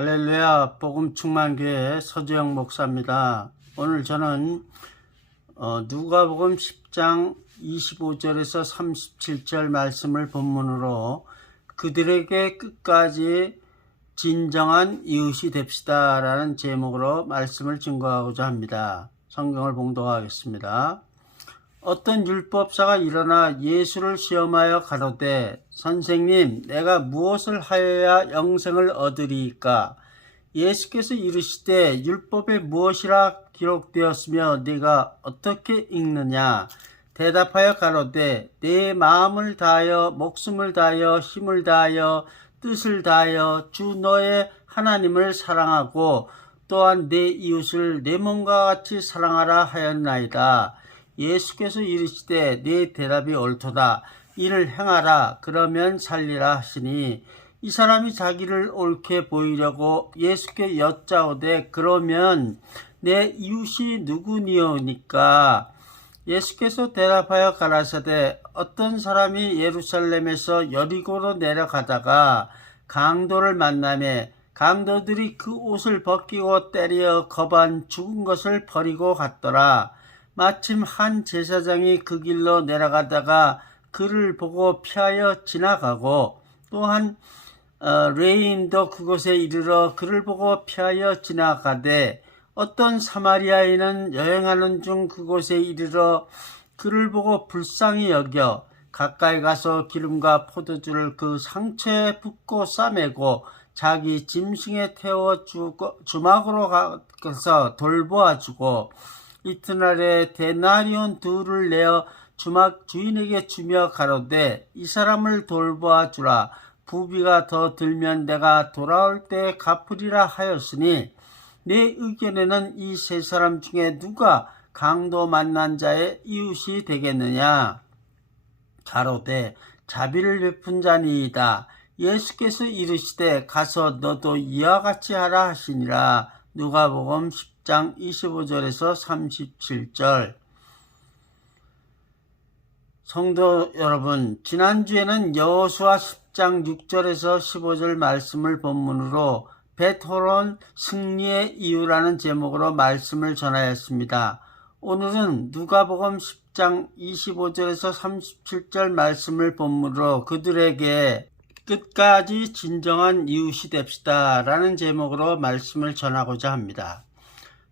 할렐루야 복음 충만교회 서주영 목사입니다. 오늘 저는 어, 누가복음 10장 25절에서 37절 말씀을 본문으로 그들에게 끝까지 진정한 이웃이 됩시다라는 제목으로 말씀을 증거하고자 합니다. 성경을 봉독하겠습니다. 어떤 율법사가 일어나 예수를 시험하여 가로되 선생님 내가 무엇을 하여야 영생을 얻으리이까 예수께서 이르시되 율법에 무엇이라 기록되었으며 네가 어떻게 읽느냐 대답하여 가로되 내 마음을 다하여 목숨을 다하여 힘을 다하여 뜻을 다하여 주 너의 하나님을 사랑하고 또한 내 이웃을 내 몸과 같이 사랑하라 하였나이다. 예수께서 이르시되 네 대답이 옳도다. 이를 행하라. 그러면 살리라 하시니 이 사람이 자기를 옳게 보이려고 예수께 여짜오되 그러면 내 이웃이 누구니오니까 예수께서 대답하여 가라사대 어떤 사람이 예루살렘에서 여리고로 내려가다가 강도를 만나매 강도들이 그 옷을 벗기고 때려 거반 죽은 것을 버리고 갔더라. 마침 한 제사장이 그 길로 내려가다가 그를 보고 피하여 지나가고 또한 어, 레인도 그곳에 이르러 그를 보고 피하여 지나가되 어떤 사마리아인은 여행하는 중 그곳에 이르러 그를 보고 불쌍히 여겨 가까이 가서 기름과 포도주를 그 상처에 붓고 싸매고 자기 짐승에 태워 주고 주막으로 가서 돌보아 주고 이튿날에 데나리온 둘을 내어 주막 주인에게 주며 가로되 이 사람을 돌보아 주라. 부비가 더 들면 내가 돌아올 때 갚으리라 하였으니 내 의견에는 이 세 사람 중에 누가 강도 만난 자의 이웃이 되겠느냐? 가로되 자비를 베푼 자니이다. 예수께서 이르시되 가서 너도 이와 같이 하라 하시니라. 누가복음 10 장 25절에서 37절 성도 여러분 지난주에는 여호수아 10장 6절에서 15절 말씀을 본문으로 베토론 승리의 이유라는 제목으로 말씀을 전하였습니다. 오늘은 누가복음 10장 25절에서 37절 말씀을 본문으로 그들에게 끝까지 진정한 이웃이 됩시다 라는 제목으로 말씀을 전하고자 합니다.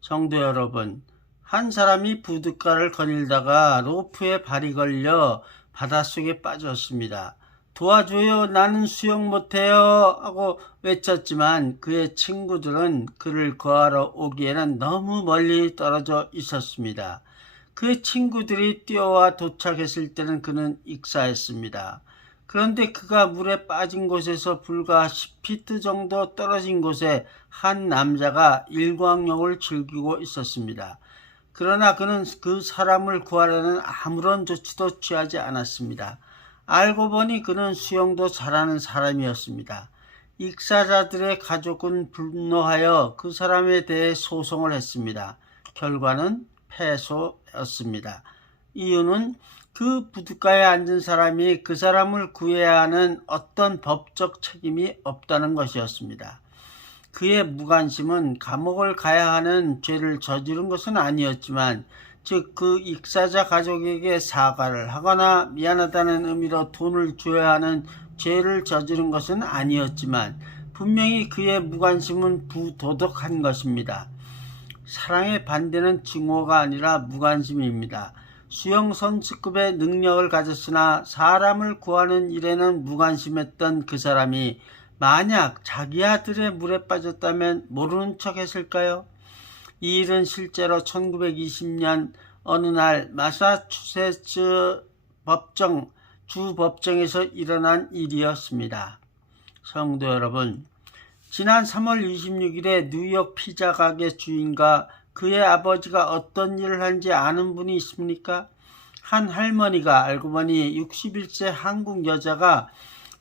성도 여러분, 한 사람이 부둣가를 거닐다가 로프에 발이 걸려 바닷속에 빠졌습니다. 도와줘요. 나는 수영 못해요. 하고 외쳤지만 그의 친구들은 그를 구하러 오기에는 너무 멀리 떨어져 있었습니다. 그의 친구들이 뛰어와 도착했을 때는 그는 익사했습니다. 그런데 그가 물에 빠진 곳에서 불과 10피트 정도 떨어진 곳에 한 남자가 일광욕을 즐기고 있었습니다. 그러나 그는 그 사람을 구하려는 아무런 조치도 취하지 않았습니다. 알고 보니 그는 수영도 잘하는 사람이었습니다. 익사자들의 가족은 분노하여 그 사람에 대해 소송을 했습니다. 결과는 패소였습니다. 이유는 그 부둣가에 앉은 사람이 그 사람을 구해야 하는 어떤 법적 책임이 없다는 것이었습니다. 그의 무관심은 감옥을 가야 하는 죄를 저지른 것은 아니었지만 즉 그 익사자 가족에게 사과를 하거나 미안하다는 의미로 돈을 줘야 하는 죄를 저지른 것은 아니었지만 분명히 그의 무관심은 부도덕한 것입니다. 사랑의 반대는 증오가 아니라 무관심입니다. 수영 선수급의 능력을 가졌으나 사람을 구하는 일에는 무관심했던 그 사람이 만약 자기 아들의 물에 빠졌다면 모르는 척 했을까요? 이 일은 실제로 1920년 어느 날 마사추세츠 법정 주 법정에서 일어난 일이었습니다. 성도 여러분, 지난 3월 26일에 뉴욕 피자 가게 주인과 그의 아버지가 어떤 일을 한지 아는 분이 있습니까? 한 할머니가 알고 보니 61세 한국 여자가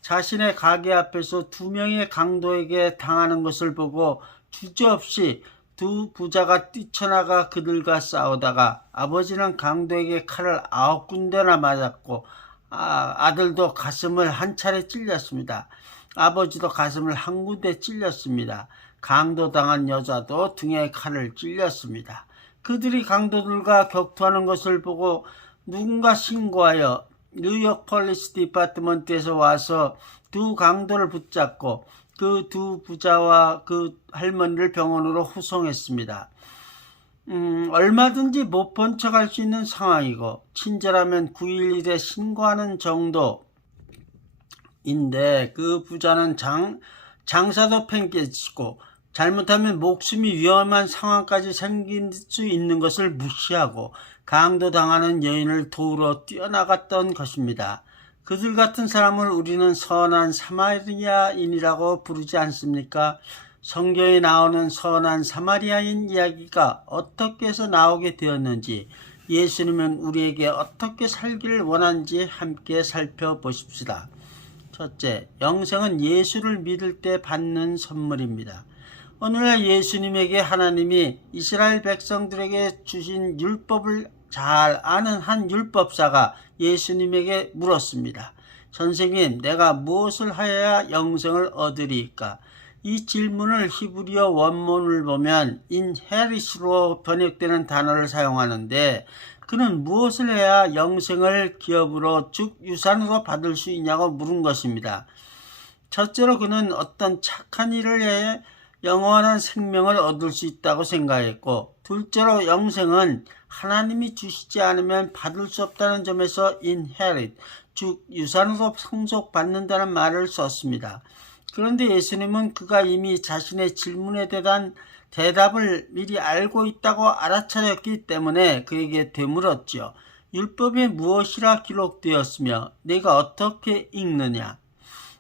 자신의 가게 앞에서 두 명의 강도에게 당하는 것을 보고 주저없이 두 부자가 뛰쳐나가 그들과 싸우다가 아버지는 강도에게 칼을 아홉 군데나 맞았고 아, 아들도 가슴을 한 차례 찔렸습니다. 아버지도 가슴을 한 군데 찔렸습니다. 강도당한 여자도 등에 칼을 찔렸습니다. 그들이 강도들과 격투하는 것을 보고 누군가 신고하여 뉴욕 폴리스 디파트먼트에서 와서 두 강도를 붙잡고 그 두 부자와 그 할머니를 병원으로 후송했습니다. 음, 얼마든지 못 본 척 할 수 있는 상황이고 친절하면 911에 신고하는 정도인데 그 부자는 장, 장사도 팽개치고 잘못하면 목숨이 위험한 상황까지 생길 수 있는 것을 무시하고 강도당하는 여인을 도우러 뛰어나갔던 것입니다. 그들 같은 사람을 우리는 선한 사마리아인이라고 부르지 않습니까? 성경에 나오는 선한 사마리아인 이야기가 어떻게 해서 나오게 되었는지 예수님은 우리에게 어떻게 살기를 원하는지 함께 살펴보십시다. 첫째, 영생은 예수를 믿을 때 받는 선물입니다. 오늘날 예수님에게 하나님이 이스라엘 백성들에게 주신 율법을 잘 아는 한 율법사가 예수님에게 물었습니다. 선생님, 내가 무엇을 하여야 영생을 얻으리까? 이 질문을 히브리어 원문을 보면 인헤리스로 번역되는 단어를 사용하는데 그는 무엇을 해야 영생을 기업으로 즉 유산으로 받을 수 있냐고 물은 것입니다. 첫째로 그는 어떤 착한 일을 해 영원한 생명을 얻을 수 있다고 생각했고 둘째로 영생은 하나님이 주시지 않으면 받을 수 없다는 점에서 inherit 즉 유산으로 상속받는다는 말을 썼습니다. 그런데 예수님은 그가 이미 자신의 질문에 대한 대답을 미리 알고 있다고 알아차렸기 때문에 그에게 되물었죠. 율법에 무엇이라 기록되었으며 내가 어떻게 읽느냐?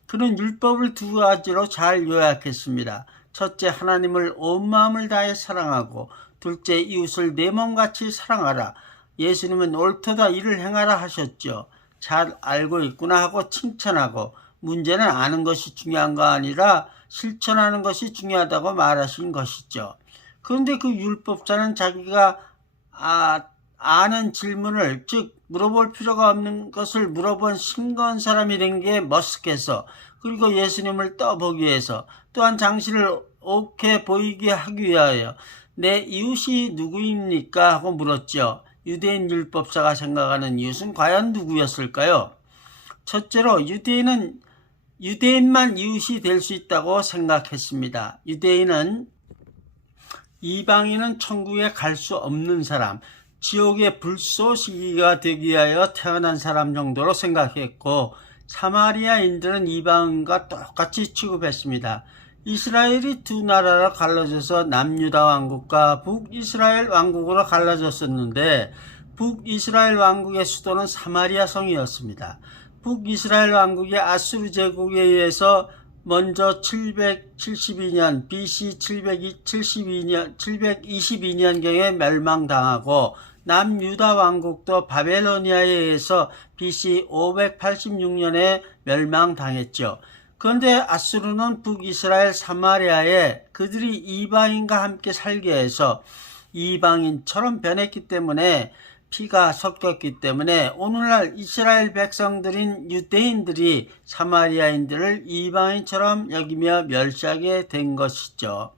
그는 율법을 두 가지로 잘 요약했습니다. 첫째, 하나님을 온 마음을 다해 사랑하고, 둘째, 이웃을 내 몸같이 사랑하라. 예수님은 옳도다 이를 행하라 하셨죠. 잘 알고 있구나 하고 칭찬하고, 문제는 아는 것이 중요한 거 아니라 실천하는 것이 중요하다고 말하신 것이죠. 그런데 그 율법자는 자기가 아, 아는 질문을 즉 물어볼 필요가 없는 것을 물어본 싱거운 사람이 된 게 머쓱해서 그리고 예수님을 떠보기 위해서 또한 장신을 옳게 보이게 하기 위하여 내 이웃이 누구입니까? 하고 물었죠. 유대인 율법사가 생각하는 이웃은 과연 누구였을까요? 첫째로 유대인은 유대인만 이웃이 될 수 있다고 생각했습니다. 유대인은 이방인은 천국에 갈 수 없는 사람, 지옥의 불쏘시기가 되기 위하여 태어난 사람 정도로 생각했고 사마리아인들은 이방인과 똑같이 취급했습니다. 이스라엘이 두 나라로 갈라져서 남유다 왕국과 북이스라엘 왕국으로 갈라졌었는데 북이스라엘 왕국의 수도는 사마리아 성이었습니다. 북이스라엘 왕국의 아수르 제국에 의해서 먼저 772년 BC 772년 722년경에 멸망당하고 남유다 왕국도 바벨로니아에 의해서 BC 586년에 멸망당했죠. 그런데 아수르는 북이스라엘 사마리아에 그들이 이방인과 함께 살게 해서 이방인처럼 변했기 때문에 피가 섞였기 때문에 오늘날 이스라엘 백성들인 유대인들이 사마리아인들을 이방인처럼 여기며 멸시하게 된 것이죠.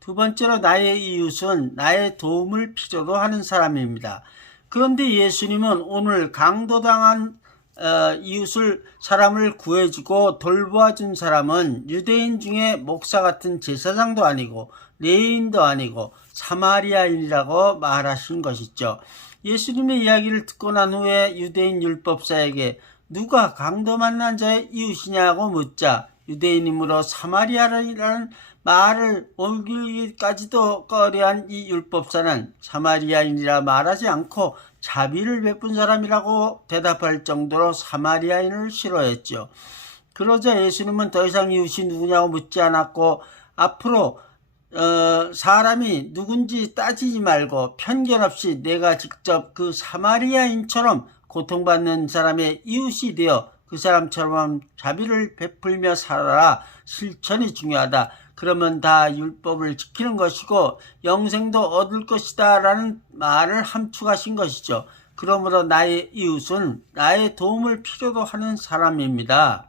두 번째로 나의 이웃은 나의 도움을 필요로 하는 사람입니다. 그런데 예수님은 오늘 강도당한 어, 이웃을 사람을 구해주고 돌보아준 사람은 유대인 중에 목사 같은 제사장도 아니고 레인도 아니고 사마리아인이라고 말하신 것이죠. 예수님의 이야기를 듣고 난 후에 유대인 율법사에게 누가 강도 만난 자의 이웃이냐고 묻자 유대인이므로 사마리아라는 말을 옮기기까지도 꺼려한 이 율법사는 사마리아인이라 말하지 않고 자비를 베푼 사람이라고 대답할 정도로 사마리아인을 싫어했죠. 그러자 예수님은 더 이상 이웃이 누구냐고 묻지 않았고 앞으로 어, 사람이 누군지 따지지 말고 편견 없이 내가 직접 그 사마리아인처럼 고통받는 사람의 이웃이 되어 그 사람처럼 자비를 베풀며 살아라. 실천이 중요하다. 그러면 다 율법을 지키는 것이고 영생도 얻을 것이다. 라는 말을 함축하신 것이죠. 그러므로 나의 이웃은 나의 도움을 필요로 하는 사람입니다.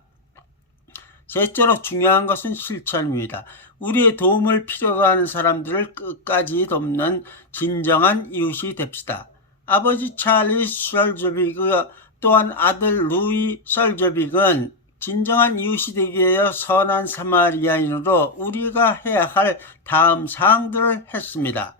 셋째로 중요한 것은 실천입니다. 우리의 도움을 필요로 하는 사람들을 끝까지 돕는 진정한 이웃이 됩시다. 아버지 찰리 설저비그 또한 아들 루이 설저빅은 진정한 이웃이 되기 위하여 선한 사마리아인으로 우리가 해야 할 다음 사항들을 했습니다.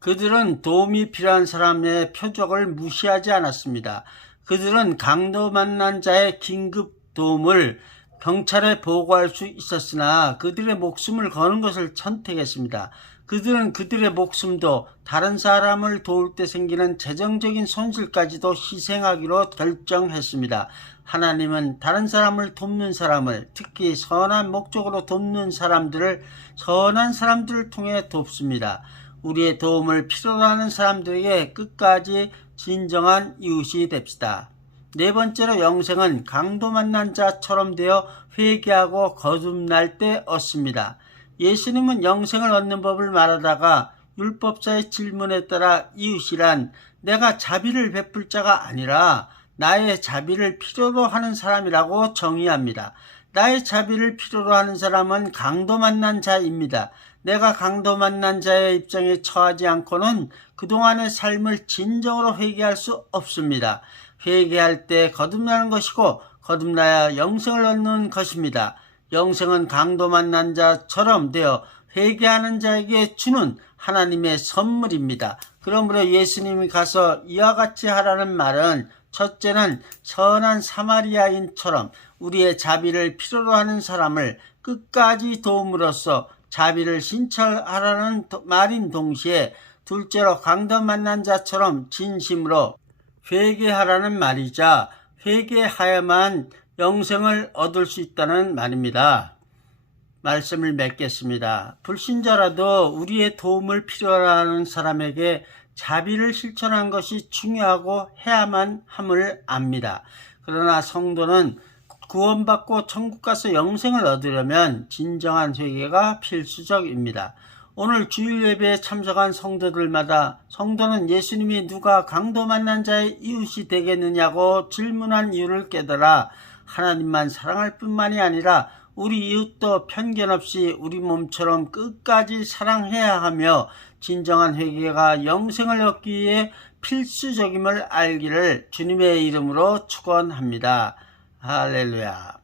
그들은 도움이 필요한 사람의 표적을 무시하지 않았습니다. 그들은 강도 만난 자의 긴급 도움을 경찰에 보고할 수 있었으나 그들의 목숨을 거는 것을 선택했습니다. 그들은 그들의 목숨도 다른 사람을 도울 때 생기는 재정적인 손실까지도 희생하기로 결정했습니다. 하나님은 다른 사람을 돕는 사람을 특히 선한 목적으로 돕는 사람들을 선한 사람들을 통해 돕습니다. 우리의 도움을 필요로 하는 사람들에게 끝까지 진정한 이웃이 됩시다. 네 번째로 영생은 강도 만난 자처럼 되어 회개하고 거듭날 때 얻습니다. 예수님은 영생을 얻는 법을 말하다가 율법자의 질문에 따라 이웃이란 내가 자비를 베풀 자가 아니라 나의 자비를 필요로 하는 사람이라고 정의합니다. 나의 자비를 필요로 하는 사람은 강도 만난 자입니다. 내가 강도 만난 자의 입장에 처하지 않고는 그동안의 삶을 진정으로 회개할 수 없습니다. 회개할 때 거듭나는 것이고 거듭나야 영생을 얻는 것입니다. 영생은 강도 만난 자처럼 되어 회개하는 자에게 주는 하나님의 선물입니다. 그러므로 예수님이 가서 이와 같이 하라는 말은 첫째는 선한 사마리아인처럼 우리의 자비를 필요로 하는 사람을 끝까지 도움으로써 자비를 신철하라는 말인 동시에 둘째로 강도 만난 자처럼 진심으로 회개하라는 말이자 회개하야만 영생을 얻을 수 있다는 말입니다. 말씀을 맺겠습니다. 불신자라도 우리의 도움을 필요로 하는 사람에게 자비를 실천한 것이 중요하고 해야만 함을 압니다. 그러나 성도는 구원받고 천국 가서 영생을 얻으려면 진정한 회개가 필수적입니다. 오늘 주일 예배에 참석한 성도들마다 성도는 예수님이 누가 강도 만난 자의 이웃이 되겠느냐고 질문한 이유를 깨달아 하나님만 사랑할 뿐만이 아니라 우리 이웃도 편견 없이 우리 몸처럼 끝까지 사랑해야 하며 진정한 회개가 영생을 얻기 위해 필수적임을 알기를 주님의 이름으로 축원합니다. 할렐루야.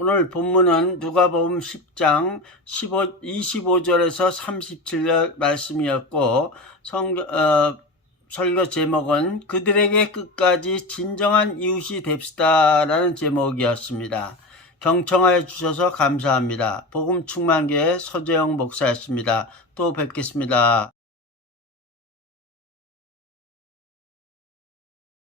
오늘 본문은 누가복음 10장 15, 25절에서 37절 말씀이었고 성, 어, 설교 제목은 그들에게 끝까지 진정한 이웃이 됩시다라는 제목이었습니다. 경청하여 주셔서 감사합니다. 복음 충만교회 서재영 목사였습니다. 또 뵙겠습니다.